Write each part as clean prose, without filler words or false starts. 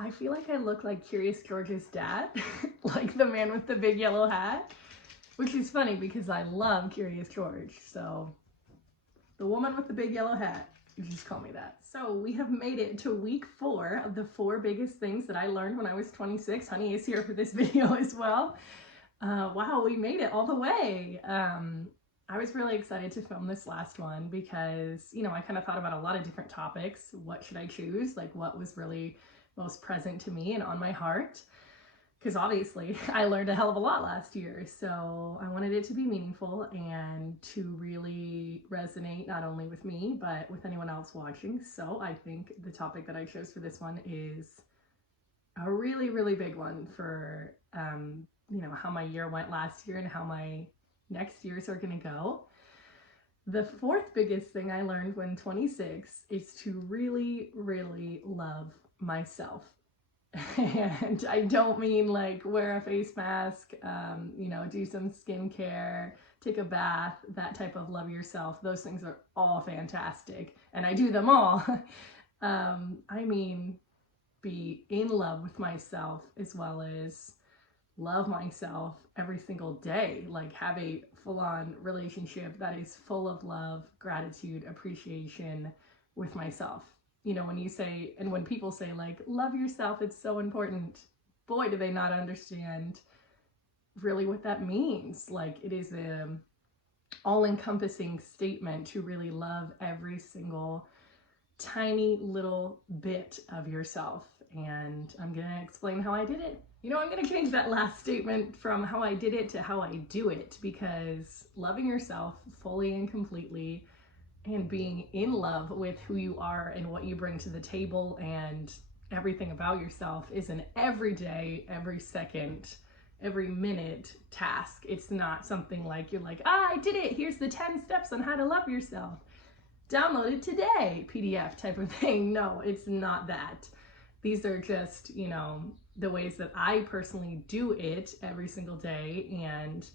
I feel like I look like Curious George's dad, like the man with the big yellow hat, which is funny because I love Curious George. So the woman with the big yellow hat, you just call me that. So we have made it to week 4 of the 4 biggest things that I learned when I was 26. Honey is here for this video as well. Wow, we made it all the way. I was really excited to film this last one because, you know, I kind of thought about a lot of different topics. What should I choose? Like, what was really most present to me and on my heart? Because obviously I learned a hell of a lot last year. So I wanted it to be meaningful and to really resonate not only with me, but with anyone else watching. So I think the topic that I chose for this one is a really, really big one for, you know, how my year went last year and how my next years are going to go. The 4th biggest thing I learned when 26 is to really, really love myself. And I don't mean like wear a face mask, you know, do some skincare, take a bath, that type of love yourself. Those things are all fantastic and I do them all. I mean, be in love with myself as well as love myself every single day, like have a full-on relationship that is full of love, gratitude, appreciation with myself. You know, when you say, and when people say like, love yourself, it's so important, boy, do they not understand really what that means. Like, it is a all-encompassing statement to really love every single tiny little bit of yourself. And I'm gonna explain how I did it. You know, I'm gonna change that last statement from how I did it to how I do it, because loving yourself fully and completely and being in love with who you are and what you bring to the table and everything about yourself is an everyday, every second, every minute task. It's not something like you're like, I did it, here's the 10 steps on how to love yourself, download it today, PDF type of thing. No, it's not that. These are just, you know, the ways that I personally do it every single day. And,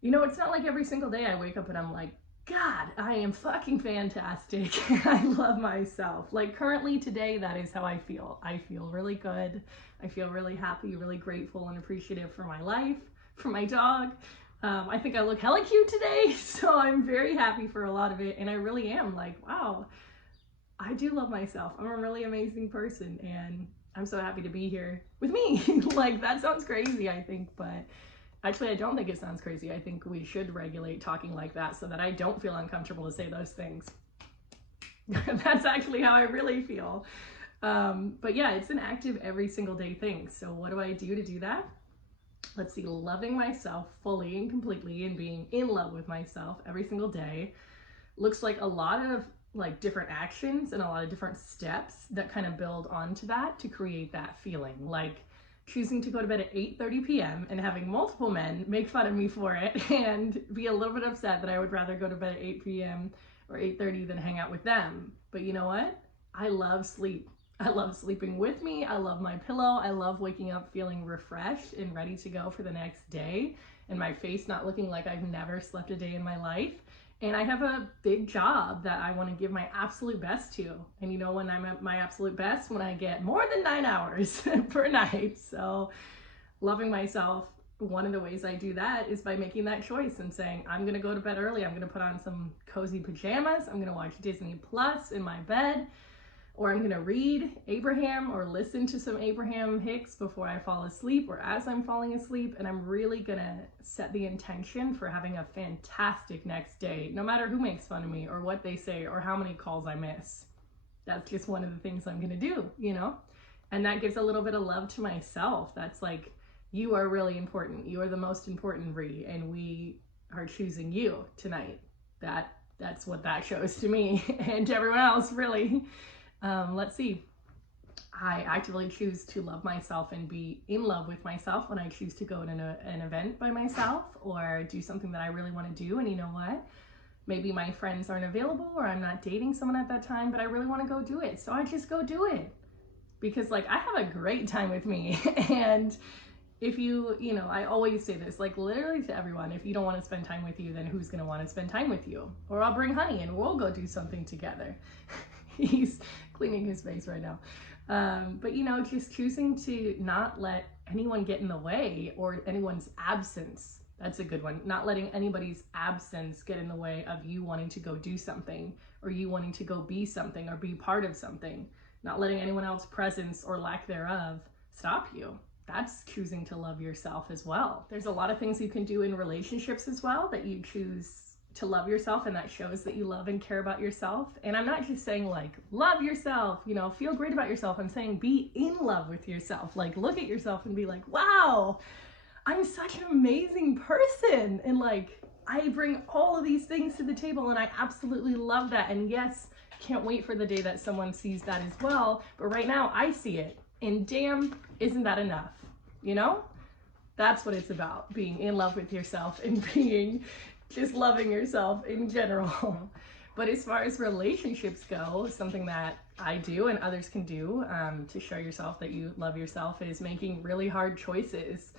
you know, it's not like every single day I wake up and I'm like, God, I am fucking fantastic. I love myself. Like currently today, that is how I feel. I feel really good. I feel really happy, really grateful and appreciative for my life, for my dog. I think I look hella cute today, so I'm very happy for a lot of it. And I really am like, wow, I do love myself. I'm a really amazing person and I'm so happy to be here with me. Like, that sounds crazy, I think, but actually I don't think it sounds crazy. I think we should regulate talking like that so that I don't feel uncomfortable to say those things. That's actually how I really feel. But yeah, it's an active every single day thing. So what do I do to do that? Let's see, loving myself fully and completely and being in love with myself every single day looks like a lot of like different actions and a lot of different steps that kind of build onto that to create that feeling. Like choosing to go to bed at 8:30 p.m. and having multiple men make fun of me for it and be a little bit upset that I would rather go to bed at 8 p.m. or 8:30 than hang out with them. But you know what? I love sleep. I love sleeping with me. I love my pillow. I love waking up feeling refreshed and ready to go for the next day and my face not looking like I've never slept a day in my life. And I have a big job that I want to give my absolute best to. And you know when I'm at my absolute best? When I get more than 9 hours per night. So loving myself, one of the ways I do that is by making that choice and saying, I'm going to go to bed early. I'm going to put on some cozy pajamas. I'm going to watch Disney Plus in my bed. Or I'm going to read Abraham or listen to some Abraham Hicks before I fall asleep or as I'm falling asleep. And I'm really going to set the intention for having a fantastic next day, no matter who makes fun of me or what they say or how many calls I miss. That's just one of the things I'm going to do, you know? And that gives a little bit of love to myself. That's like, you are really important. You are the most important, Ree, and we are choosing you tonight. That's what that shows to me and to everyone else, really. Let's see. I actively choose to love myself and be in love with myself when I choose to go to an event by myself or do something that I really want to do. And you know what? Maybe my friends aren't available or I'm not dating someone at that time, but I really want to go do it. So I just go do it because like I have a great time with me. And if you know, I always say this, like literally to everyone, if you don't want to spend time with you, then who's going to want to spend time with you? Or I'll bring Honey and we'll go do something together. He's cleaning his face right now. But you know, just choosing to not let anyone get in the way, or anyone's absence. That's a good one. Not letting anybody's absence get in the way of you wanting to go do something, or you wanting to go be something, or be part of something. Not letting anyone else's presence or lack thereof stop you. That's choosing to love yourself as well. There's a lot of things you can do in relationships as well that you choose to love yourself, and that shows that you love and care about yourself. And I'm not just saying like love yourself, you know, feel great about yourself. I'm saying be in love with yourself. Like look at yourself and be like, wow, I'm such an amazing person, and like I bring all of these things to the table, and I absolutely love that. And yes, can't wait for the day that someone sees that as well. But right now I see it, and damn, isn't that enough? You know, that's what it's about, being in love with yourself and being just loving yourself in general. But as far as relationships go, something that I do and others can do to show yourself that you love yourself is making really hard choices.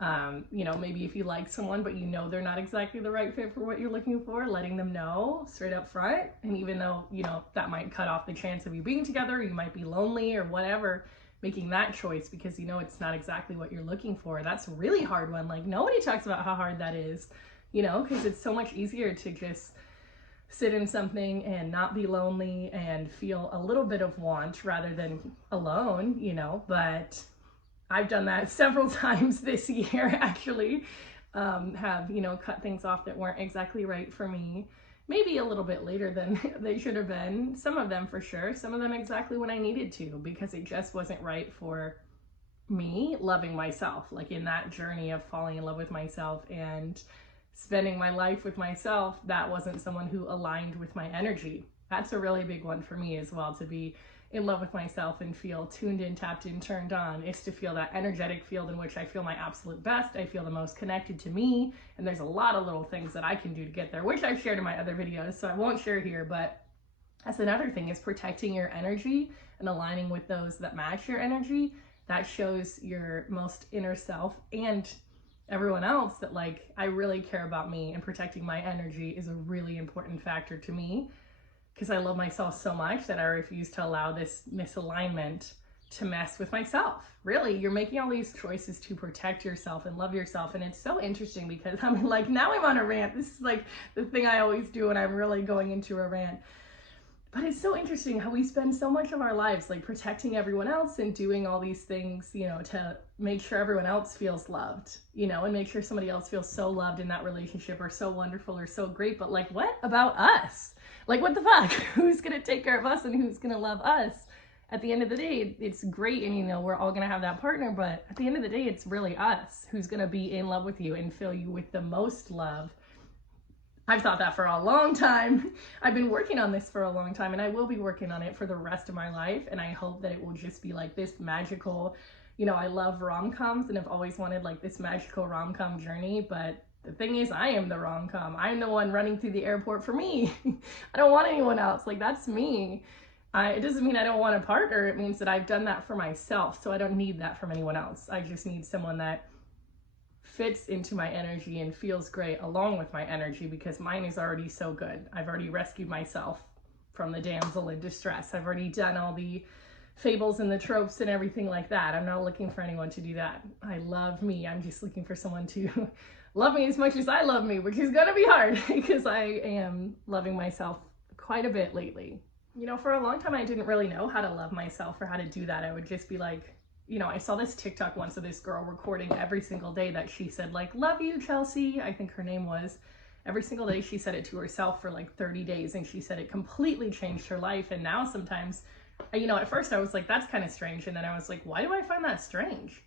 You know, maybe if you like someone but you know they're not exactly the right fit for what you're looking for, letting them know straight up front. And even though, you know, that might cut off the chance of you being together, you might be lonely or whatever, making that choice because you know it's not exactly what you're looking for. That's a really hard one. Like nobody talks about how hard that is, you know, because it's so much easier to just sit in something and not be lonely and feel a little bit of want rather than alone, you know. But I've done that several times this year, actually. Have, you know, cut things off that weren't exactly right for me. Maybe a little bit later than they should have been. Some of them for sure. Some of them exactly when I needed to, because it just wasn't right for me loving myself. Like in that journey of falling in love with myself and spending my life with myself, that wasn't someone who aligned with my energy. That's a really big one for me as well, to be in love with myself and feel tuned in, tapped in, turned on. Is to feel that energetic field in which I feel my absolute best. I feel the most connected to me. And there's a lot of little things that I can do to get there, which I've shared in my other videos, so I won't share here. But that's another thing, is protecting your energy and aligning with those that match your energy. That shows your most inner self and everyone else that like, I really care about me, and protecting my energy is a really important factor to me, because I love myself so much that I refuse to allow this misalignment to mess with myself. Really, you're making all these choices to protect yourself and love yourself. And it's so interesting because I'm like, now I'm on a rant. This is like the thing I always do when I'm really going into a rant. But it's so interesting how we spend so much of our lives like protecting everyone else and doing all these things, you know, to make sure everyone else feels loved, you know, and make sure somebody else feels so loved in that relationship, or so wonderful or so great. But like, what about us? Like, what the fuck? Who's gonna take care of us and who's gonna love us? At the end of the day, it's great, and you know, we're all gonna have that partner, but at the end of the day, it's really us who's gonna be in love with you and fill you with the most love. I've thought that for a long time. I've been working on this for a long time, and I will be working on it for the rest of my life. And I hope that it will just be like this magical, you know, I love rom-coms and I've always wanted like this magical rom-com journey. But the thing is, I am the rom-com. I'm the one running through the airport for me. I don't want anyone else. Like, that's me. It doesn't mean I don't want a partner. It means that I've done that for myself. So I don't need that from anyone else. I just need someone that fits into my energy and feels great along with my energy, because mine is already so good. I've already rescued myself from the damsel in distress. I've already done all the fables and the tropes and everything like that. I'm not looking for anyone to do that. I love me. I'm just looking for someone to love me as much as I love me, which is gonna be hard because I am loving myself quite a bit lately. You know, for a long time I didn't really know how to love myself or how to do that. I would just be like, you know, I saw this TikTok once of this girl recording every single day that she said like, love you, Chelsea, I think her name was. Every single day she said it to herself for like 30 days, and she said it completely changed her life. And now sometimes, you know, at first I was like, that's kind of strange. And then I was like, why do I find that strange?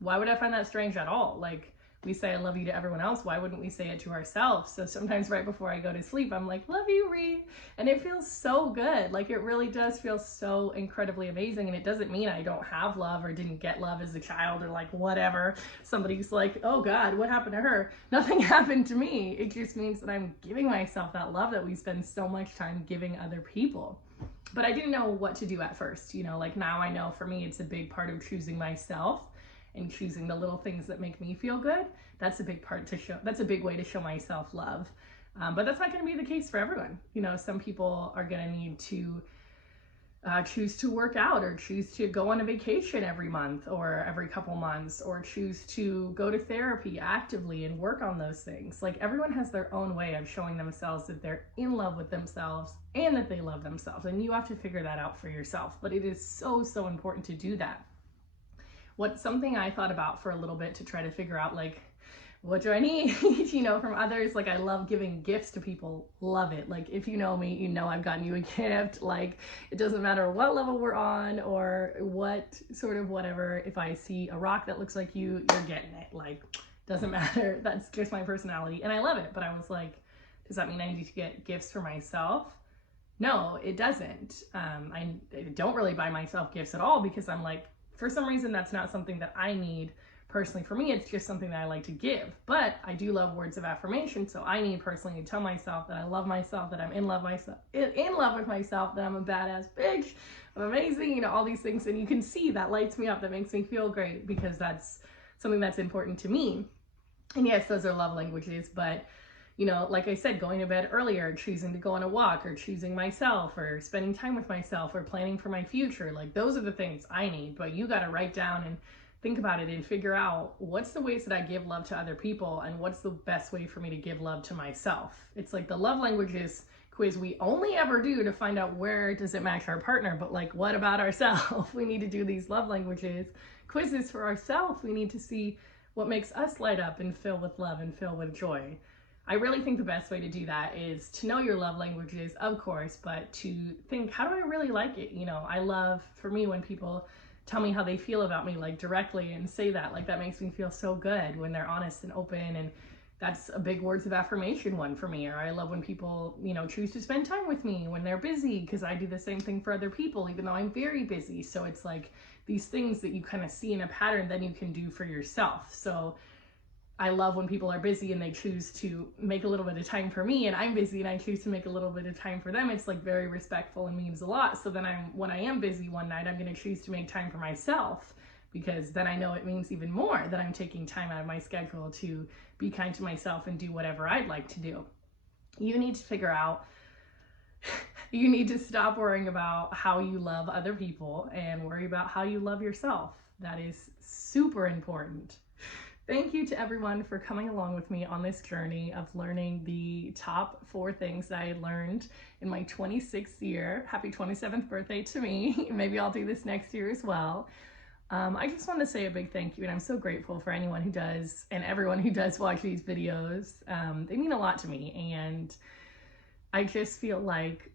Why would I find that strange at all? Like, we say I love you to everyone else. Why wouldn't we say it to ourselves? So sometimes right before I go to sleep, I'm like, love you, Ree. And it feels so good. Like, it really does feel so incredibly amazing. And it doesn't mean I don't have love or didn't get love as a child or like whatever. Somebody's like, oh God, what happened to her? Nothing happened to me. It just means that I'm giving myself that love that we spend so much time giving other people. But I didn't know what to do at first. You know, like now I know for me, it's a big part of choosing myself and choosing the little things that make me feel good. That's a big part to show, that's a big way to show myself love. But that's not gonna be the case for everyone. You know, some people are gonna need to choose to work out, or choose to go on a vacation every month or every couple months, or choose to go to therapy actively and work on those things. Like, everyone has their own way of showing themselves that they're in love with themselves and that they love themselves, and you have to figure that out for yourself. But it is so important to do that. What's something I thought about for a little bit to try to figure out, like, what do I need, you know, from others? Like, I love giving gifts to people. Love it. Like, if you know me, you know I've gotten you a gift. Like, it doesn't matter what level we're on or what sort of whatever. If I see a rock that looks like you, you're getting it. Like, doesn't matter. That's just my personality. And I love it. But I was like, does that mean I need to get gifts for myself? No, it doesn't. I don't really buy myself gifts at all, because I'm like, for some reason, that's not something that I need. Personally, for me, it's just something that I like to give. But I do love words of affirmation, so I need personally to tell myself that I love myself, that I'm in love with myself, that I'm a badass bitch, I'm amazing, you know, all these things. And you can see that lights me up, that makes me feel great, because that's something that's important to me. And yes, those are love languages, but you know, like I said, going to bed earlier, choosing to go on a walk, or choosing myself, or spending time with myself, or planning for my future, like, those are the things I need. But you got to write down and think about it and figure out, what's the ways that I give love to other people, and what's the best way for me to give love to myself. It's like the love languages quiz we only ever do to find out where does it match our partner, but like, what about ourselves? We need to do these love languages quizzes for ourselves. We need to see what makes us light up and fill with love and fill with joy. I really think the best way to do that is to know your love languages, of course, but to think, how do I really like it? You know, I love, for me, when people tell me how they feel about me, like, directly, and say that, like, that makes me feel so good when they're honest and open. And that's a big words of affirmation one for me. Or I love when people, you know, choose to spend time with me when they're busy, because I do the same thing for other people, even though I'm very busy. So it's like these things that you kind of see in a pattern, then you can do for yourself. So I love when people are busy and they choose to make a little bit of time for me, and I'm busy and I choose to make a little bit of time for them. It's like very respectful and means a lot. So then when I am busy one night, I'm going to choose to make time for myself, because then I know it means even more that I'm taking time out of my schedule to be kind to myself and do whatever I'd like to do. You need to figure out, you need to stop worrying about how you love other people and worry about how you love yourself. That is super important. Thank you to everyone for coming along with me on this journey of learning the top 4 things that I learned in my 26th year. Happy 27th birthday to me. Maybe I'll do this next year as well. I just want to say a big thank you, and I'm so grateful for anyone who does and everyone who does watch these videos. They mean a lot to me, and I just feel like,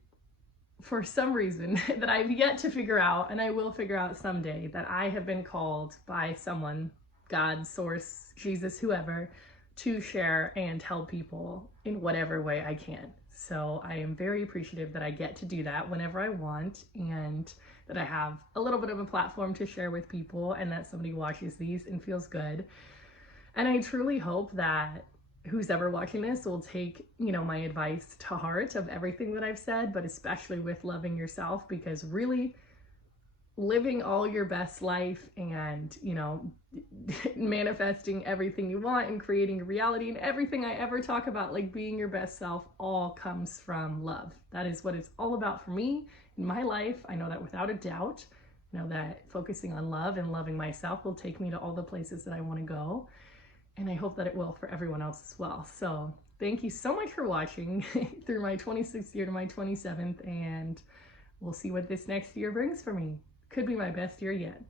for some reason that I've yet to figure out, and I will figure out someday, that I have been called by someone, God, source, Jesus, whoever, to share and help people in whatever way I can. So I am very appreciative that I get to do that whenever I want, and that I have a little bit of a platform to share with people, and that somebody watches these and feels good. And I truly hope that who's ever watching this will take, you know, my advice to heart of everything that I've said, but especially with loving yourself, because really living all your best life and, you know, manifesting everything you want and creating a reality and everything I ever talk about, like being your best self, all comes from love. That is what it's all about for me in my life. I know that without a doubt. I know that focusing on love and loving myself will take me to all the places that I want to go. And I hope that it will for everyone else as well. So thank you so much for watching through my 26th year to my 27th, and we'll see what this next year brings for me. Could be my best year yet.